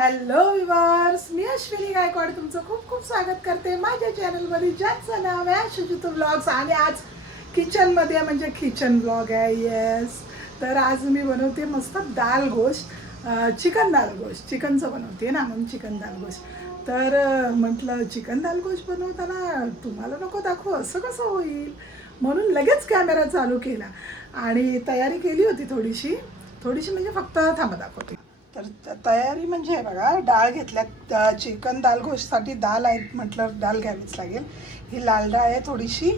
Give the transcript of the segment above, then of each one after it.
Hello viewers मी अश्विनी गायकवाड तुमचं खूप खूप स्वागत करते माझ्या चॅनलमध्ये ज्याचं नाव आहे शुचित ब्लॉग्स आणि आज किचनमध्ये म्हणजे किचन ब्लॉग आहे. येस तर आज मी बनवते मस्त दाल गोश चिकन दाल गोश चिकनचं बनवते ना म्हणून चिकन दाल गोश तर म्हटलं चिकन दाल गोश बनवताना तुम्हाला नको दाखवू असं कसं होईल? म्हणून लगेच कॅमेरा चालू केला. आणि तयारी केली होती थोडीशी. थोडीशी म्हणजे फक्त थांबा दाखवते. तर त- तयारी म्हणजे हे बघा डाळ घेतल्यात चिकन दाल गोष्टसाठी डाळ आहे म्हटलं डाळ घ्यावीच लागेल. ही लाल डाळ आहे थोडीशी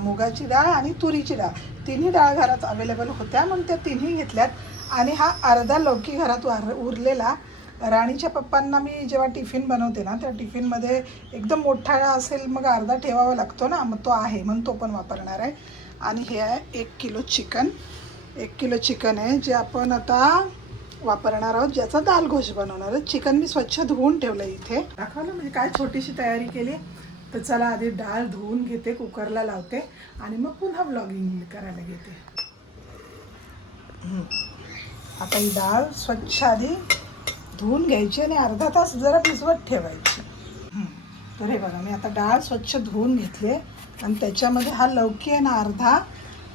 मुगाची डाळ आणि तुरीची डाळ. तिन्ही डाळ घरात अवेलेबल होत्या म्हणून त्या तिन्ही घेतल्यात. आणि हा अर्धा लौकी घरात उरलेला. राणीच्या पप्पांना मी जेव्हा टिफिन बनवते ना त्या टिफिनमध्ये एकदम मोठा असेल मग अर्धा ठेवावा लागतो ना मग तो आहे म्हणून तो पण वापरणार आहे. आणि हे आहे एक किलो चिकन. एक किलो चिकन आहे जे आपण आता वापरणार आहोत ज्याचा दाल घोष बनवणार आहोत. चिकन मी स्वच्छ धुवून ठेवलं इथे. दाखवलं म्हणजे काय छोटीशी तयारी केली तर चला आधी डाळ धुवून घेते कुकरला लावते आणि मग पुन्हा ब्लॉगिंग करायला घेते. आता ही डाळ स्वच्छ आधी धुवून घ्यायची आणि अर्धा तास जरा भिजवत ठेवायची. तर हे बघा मी आता डाळ स्वच्छ धुवून घेतली आणि त्याच्यामध्ये हा लौकी आहे ना अर्धा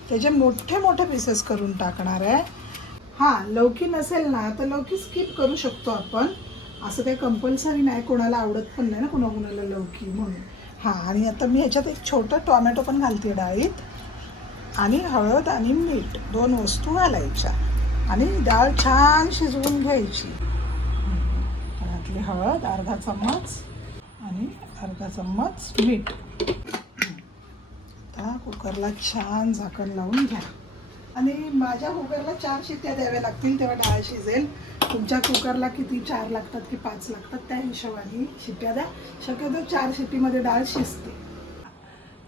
त्याचे मोठे मोठे पीसेस करून टाकणार आहे. हां लौकी नसेल ना तर लौकी स्किप करू शकतो आपण. असं काही कंपल्सरी नाही कोणाला आवडत पण नाही ना कुणा कुणाला लौकी म्हणून. हां आणि आता मी ह्याच्यात एक छोटं टॉमॅटो पण घालते डाळीत. आणि हळद आणि मीठ दोन वस्तू घालायच्या. आणि डाळ छान शिजवून घ्यायची. त्यातली हळद अर्धा चम्मच आणि अर्धा चम्मच मीठ. आता कुकरला छान झाकण लावून घ्या. आणि माझ्या कुकरला चार शिट्ट्या द्याव्या लागतील तेव्हा डाळ शिजेल. तुमच्या कुकरला किती चार लागतात की पाच लागतात त्या हिशोबाने शिट्ट्या द्या. शक्यतो चार शिट्टीमध्ये डाळ शिजते.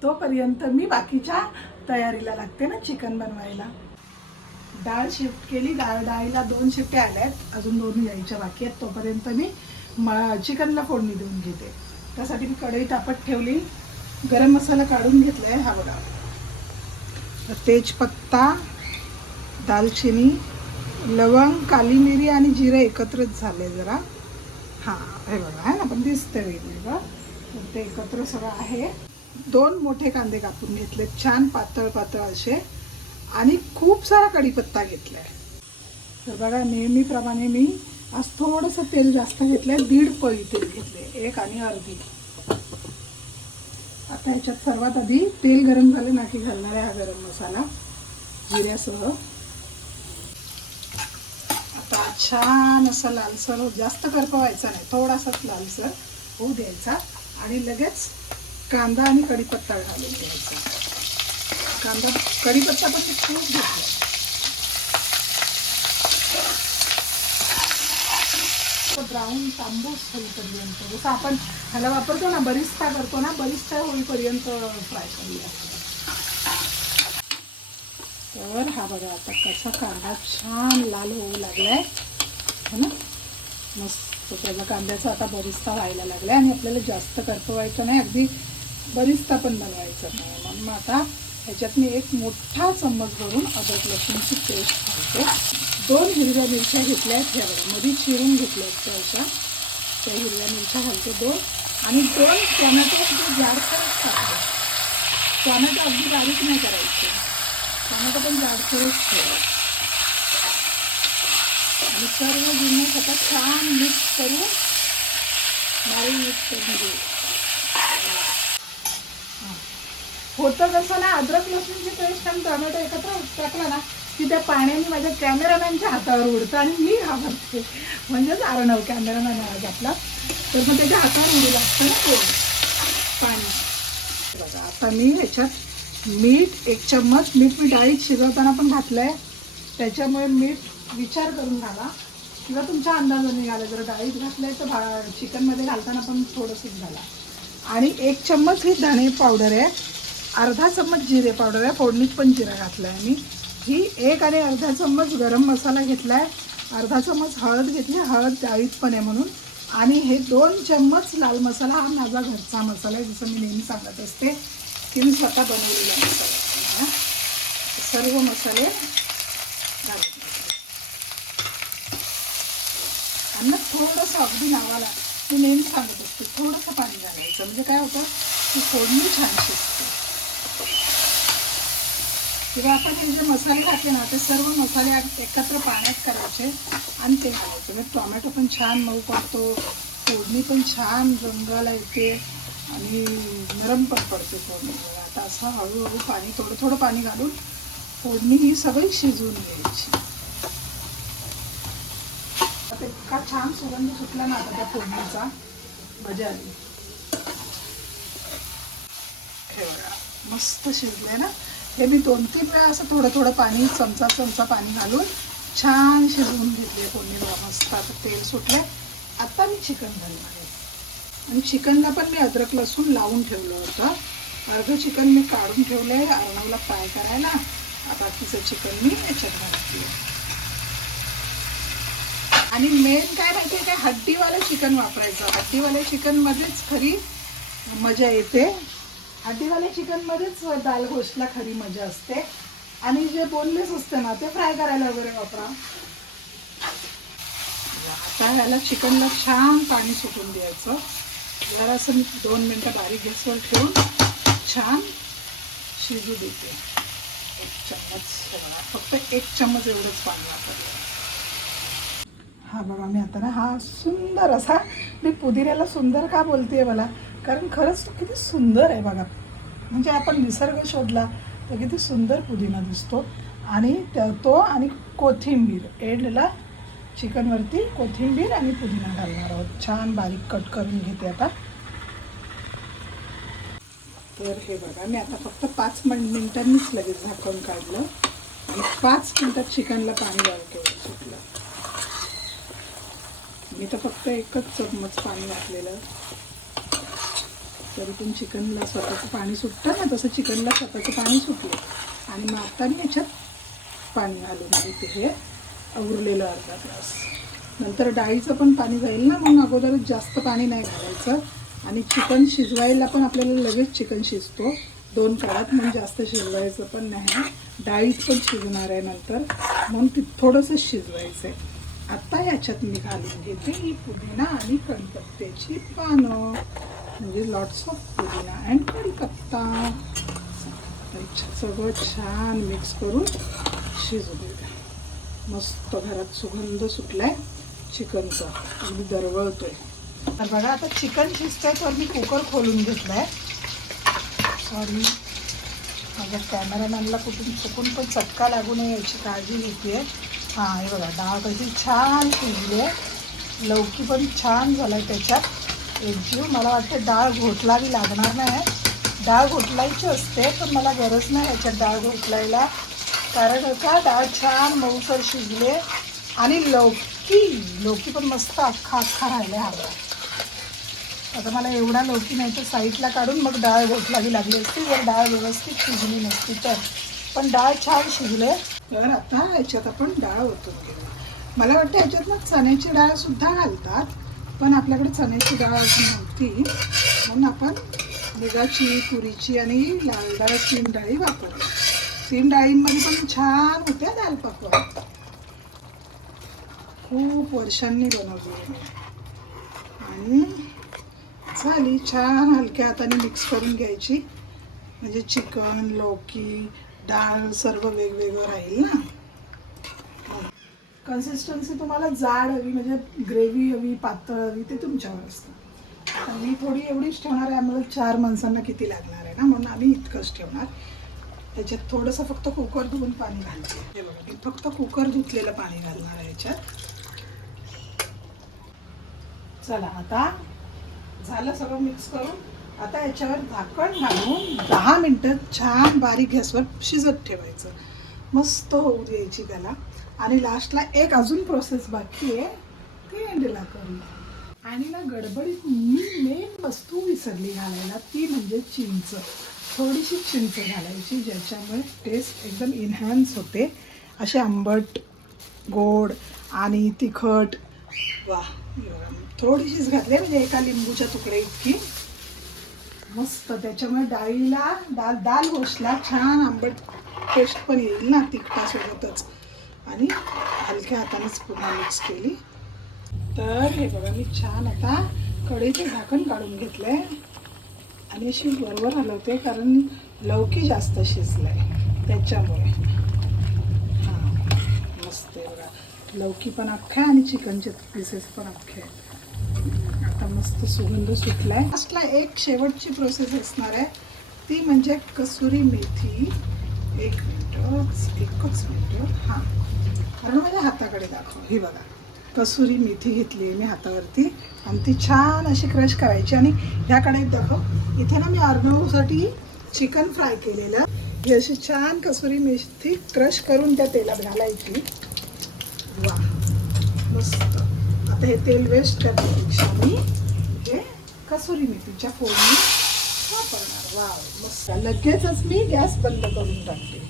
तोपर्यंत मी बाकीच्या तयारीला लागते ना चिकन बनवायला. डाळ शिफ्ट केली डाळ डाळीला दोन शिट्ट्या आल्या आहेत अजून दोन यायच्या बाकी आहेत तोपर्यंत मी म चिकनला फोडणी देऊन घेते. त्यासाठी मी कढई तापत ठेवली. गरम मसाला काढून घेतला आहे हा बघा. तर तेजपत्ता दालचिनी लवंग काली मिरी आणि जिरं एकत्रच झाले जरा. हां हे बघा आहे ना पण दिसतं वेगवेगळं तर ते एकत्र सगळं आहे. दोन मोठे कांदे कापून घेतले छान पातळ पातळ असे. आणि खूप सारा कढीपत्ता घेतला आहे तर बघा नेहमीप्रमाणे मी आज थोडंसं तेल जास्त घेतलं आहे दीड पळी तेल घेतले एक आणि अर्धी. आता ह्याच्यात सर्वात आधी तेल गरम झालं ना की घालणार आहे हा गरम मसाला जिऱ्यासह. छान असं लालसर हो जास्त करपवायचा नाही. थोडासाच लालसर होऊ द्यायचा. आणि लगेच कांदा आणि कढीपत्ता घालून द्यायचा कांदा कढीपत्ता पण खूप घेतला. ब्राऊन तांबूस होईपर्यंत. जसं आपण ह्याला वापरतो ना बरिस्ता करतो ना बरिस्ता होईपर्यंत फ्राय करूया. तर हा बघा आता कसा कांदा छान लाल होऊ लागलाय. है ना? मस्त. त्याला कांद्याचा आता बरिस्ता व्हायला लागलाय आणि आपल्याला जास्त करपवायचं नाही. अगदी बरिस्ता पण बनवायचं नाही. म्हणून मग आता ह्याच्यात मी एक मोठा चम्मच भरून अदरक लसूणची पेस्ट घालते दोन हिरव्या मिरच्या घेतल्या आहेत ह्या बघा. मध्ये चिरून घेतल्या आहेत त्या अशा. त्या हिरव्या मिरच्या घालते दोन. आणि दोन टोमॅटो अगदी जाडसरच टाकले टोमॅटो अगदी बारीक नाही करायचे. टोमॅटो पण जाडसरच ठेवा आणि सर्व जिन्नस आता छान मिक्स करून मॅरिनेट करून घेऊ. होतं कसं ना अद्रक लसूणची पेस्ट आणि टोमॅटो एकत्र टाकला ना की त्या पाण्याने माझ्या कॅमेरामॅनच्या हातावर उडतं आणि मी घाबरते. म्हणजेच आरणव कॅमेरामॅन आज आपला तर मग त्याच्या हातावर उडू लागतं ना पाणी. बघा आता मी ह्याच्यात मीठ एक चम्मच. मीठ मी डाळीत शिजवताना पण घातलं आहे त्याच्यामुळे मीठ विचार करून घाला. किंवा तुमच्या अंदाजाने घाला. जर डाळीत घातलं आहे तर भा चिकनमध्ये घालताना पण थोडंसंच घाला. आणि एक चम्मच ही धणे पावडर आहे. अर्धा चम्मच जिरे पावडर आहे. फोडणीत पण जिरा घातला आहे मी. ही एक आणि अर्धा चम्मच गरम मसाला घेतला आहे अर्धा चम्मच हळद घेतली. हळद डाळीत पण आहे म्हणून. आणि हे दोन चम्मच लाल मसाला हा माझा घरचा मसाला आहे. जसं मी नेहमी सांगत असते. ती मी स्वतः बनवलेला मसाला सर्व मसाले अन्न आणि थोडंसं अगदी नावाला मी नेहमी सांगत असते थोडंसं पाणी घालायचं. म्हणजे काय होतं की फोडणी छान शिजते. किंवा आपण हे जे मसाले घातले ना ते सर्व मसाले एकत्र पाण्यात करायचे आणि ते घालायचे. म्हणजे टोमॅटो पण छान मऊ पडतो फोडणी पण छान रंगाला येते. आणि नरम पण पडते फोडणी आता असं हळूहळू पाणी थोडं थोडं पाणी घालून फोडणी ही सगळी शिजवून घ्यायची. आता इतका छान सुगंध सुटला ना आता त्या फोडणीचा. मजा आली. हे बघा मस्त शिजले ना? हे मी दोन तीन वेळा असं थोडं थोडं पाणी चमचा चमचा पाणी घालून छान शिजवून घेतले फोडणी बघा मस्त आता तेल सुटले आता मी चिकन घालणार आहे. आणि चिकनला पण मी अद्रक लसूण लावून ठेवलं होतं. अर्धं चिकन मी काढून ठेवलं आहे अर्णवला फ्राय करायला. बाकीचं चिकन मी याच्यात घालते. आणि मेन काय माहिती आहे काय हड्डीवालं चिकन वापरायचं. हड्डीवाल्या चिकनमध्येच खरी मजा येते. हड्डीवाल्या चिकनमध्येच दाल गोष्टला खरी मजा असते. आणि जे बोनलेस असते ना ते फ्राय करायला वगैरे वापरा. आता ह्याला चिकनला छान पाणी सुटून द्यायचं. जरासं मी दोन मिनटं बारीक गॅसवर ठेवून छान शिजू देते. एक चम्मच बघा, फक्त एक चम्मच एवढंच पाणी वापरलं हा बघा मी आता ना हा सुंदर असा मी पुदिन्याला सुंदर का बोलते मला? कारण खरंच तो किती सुंदर आहे बघा. म्हणजे आपण निसर्ग शोधला तर किती सुंदर पुदिना दिसतो. आणि त्या तो आणि कोथिंबीर एंडला चिकनवरती कोथिंबीर आणि पुदिना घालणार आहोत. छान बारीक कट करून घेते आता. तर हे बघा मी आता फक्त पाच मिन मिनिटांनीच लगेच झाकून काढलं. आणि पाच मिनिटात चिकनला पाणी लावून केवढं सुटलं मी तर फक्त एकच चम्मच पाणी घातलेलं. तरी पण चिकनला स्वतःचं पाणी सुटतं ना तसं चिकनला स्वतःचं पाणी सुटलं. आणि मग आता मी याच्यात पाणी घालून घेते हे. उरलेलं अर्धा ग्लास. नंतर डाळीचं पण पाणी जाईल ना मग अगोदरच जास्त पाणी नाही घालायचं. आणि चिकन शिजवायला पण आपल्याला लगेच चिकन शिजतो. दोन काळात मग जास्त शिजवायचं पण नाही. डाळीत पण शिजणार आहे नंतर. म्हणून ती थोडंसं शिजवायचं आहे आत्ता याच्यात मी घालून घेते ही पुदिना आणि कढीपत्त्याची पानं. म्हणजे लॉट्स ऑफ पुदिना अँड कढीपत्ता. सगळं छान मिक्स करून शिजू मस्त घरात सुगंध सुटलाय चिकनचा. अगदी दरवळतोय. तर बघा आता चिकन शिजतंय तर मी कुकर खोलून घेतलाय. सॉरी माझ्या कॅमेरामॅनला कुठून चुकून पण चटका लागू नये याची काळजी घेते हां हे बघा डाळ कशी छान शिजली आहे. लौकी पण छान झाला आहे त्याच्यात एकजीव मला वाटते डाळ घोटलावी लागणार नाही. डाळ घोटलायची असते पण मला गरज नाही याच्यात डाळ घोटलायला. कारण का डाळ छान मऊसर शिजले आणि लौकी लौकी पण मस्त अख्खा अख्खा राहिल्या हवा आता मला एवढा लौकी नाही तर साईडला काढून मग डाळ घोटलावी लागली असती जर डाळ व्यवस्थित शिजली नसती तर. पण डाळ छान शिजले तर आता याच्यात आपण डाळ ओतून घेऊ. मला वाटतं ह्याच्यात ना चण्याची डाळ सुद्धा घालतात पण आपल्याकडे चण्याची डाळ अशी नव्हती. म्हणून आपण मुगाची तुरीची आणि लाल डाळ तीन डाळी वापरतो. तीन डाळींमध्ये पण छान होत्या दाल पापड खूप वर्षांनी बनवली. आणि झाली छान हलक्या हाताने मिक्स करून घ्यायची. म्हणजे चिकन लौकी डाळ सर्व वेगवेगळं राहील ना? कन्सिस्टन्सी तुम्हाला जाड हवी म्हणजे ग्रेव्ही हवी पातळ हवी ते तुमच्यावर असतं. मी थोडी एवढीच ठेवणार आहे आम्हाला चार माणसांना किती लागणार आहे ना? म्हणून आम्ही इतकंच ठेवणार. त्याच्यात थोडंसं फक्त कुकर धुवून पाणी घालते. बघा मी फक्त कुकर धुतलेलं पाणी घालणार आहे याच्यात. चला आता झालं सगळं मिक्स करून. आता याच्यावर झाकण घालून दहा मिनटं छान बारीक गॅसवर शिजत ठेवायचं. मस्त होऊ द्यायची त्याला. आणि लास्टला एक अजून प्रोसेस बाकी आहे ती एंडला करून. आणि ना गडबडीत मी मेन वस्तू विसरली घालायला ती म्हणजे चिंच. थोडीशी चिंच घालायची ज्याच्यामुळे टेस्ट एकदम इन्हॅन्स होते. असे आंबट गोड आणि तिखट. वा थोडीशीच घातली म्हणजे एका लिंबूच्या तुकडे इतकी. मस्त त्याच्यामुळे डाळीला दाल दाल गोष्टला छान आंबट टेस्ट पण येईल ना तिखटासोबतच. आणि हलक्या हातानेच पुन्हा मिक्स केली. तर हे बघा मी छान आता कढईचे झाकण काढून घेतलं आहे आणि अशी बरोबर हलवते कारण लवकी जास्त शिजलंय. त्याच्यामुळे. हां मस्त आहे बघा. लौकी पण अख्खा आहे आणि चिकनचे पीसेस पण अख्खे आहे आता मस्त सुगंध सुटला आहे लास्टला एक शेवटची प्रोसेस असणार आहे. ती म्हणजे कसुरी मेथी. एक मिनटं एकच मिनटं. हां. कारण माझ्या हाताकडे दाखव. ही बघा. कसुरी मेथी घेतली आहे मी हातावरती. आणि ती छान अशी क्रश करायची. आणि ह्या ह्याकडे दाखव इथे ना मी अर्नवसाठी चिकन फ्राय केलेलं. ही अशी छान कसुरी मेथी क्रश करून त्या तेलात घालायची. वा मस्त. आता हे तेल वेस्ट करण्यापेक्षा मी हे कसुरी मेथीच्या फोडणी वापरणार. वा मस्त. लगेचच मी गॅस बंद करून टाकते.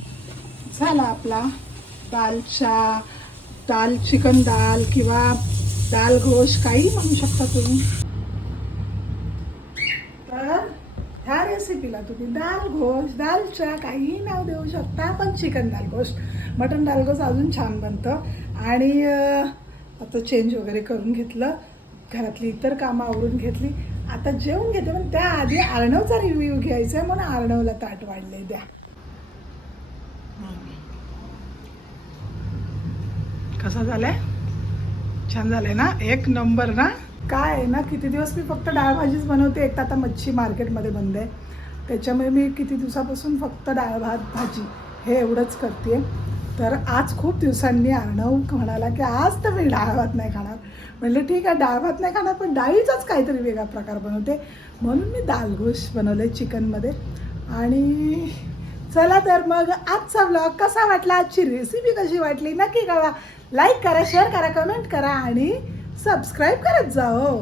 झाला आपला दालचा दाल चिकन दाल किंवा दाल घोष काही म्हणू शकता तुम्ही. तर ह्या रेसिपीला तुम्ही दाल घोष दालच्या काहीही नाव देऊ शकता पण चिकन दाल गोश. मटन दाल गोश अजून छान बनतं. आणि आता चेंज वगैरे करून घेतलं. घरातली इतर कामं आवरून घेतली. आता जेवून घेते पण त्याआधी आर्णवचा रिव्ह्यू घ्यायचा आहे म्हणून आर्णवला ताट वाढले द्या. कसा झालाय? छान झालाय ना? एक नंबर ना? काय आहे ना किती दिवस मी फक्त डाळ भाजीच बनवते एक तर आता मच्छी मार्केटमध्ये बंद आहे. त्याच्यामुळे मी किती दिवसापासून फक्त डाळ भात भाजी हे एवढंच करते तर आज खूप दिवसांनी अर्णव म्हणाला की आज तर मी डाळ भात नाही खाणार. म्हणलं ठीक आहे डाळ भात नाही खाणार पण डाळीचाच काहीतरी वेगळा प्रकार बनवते. म्हणून मी दालघोष बनवले चिकनमध्ये. आणि चला तर मग आजचा ब्लॉग कसा वाटला? आजची रेसिपी कशी वाटली? नक्की कळवा. लाईक करा शेअर करा कमेंट करा आणि सबस्क्राईब करत जा हो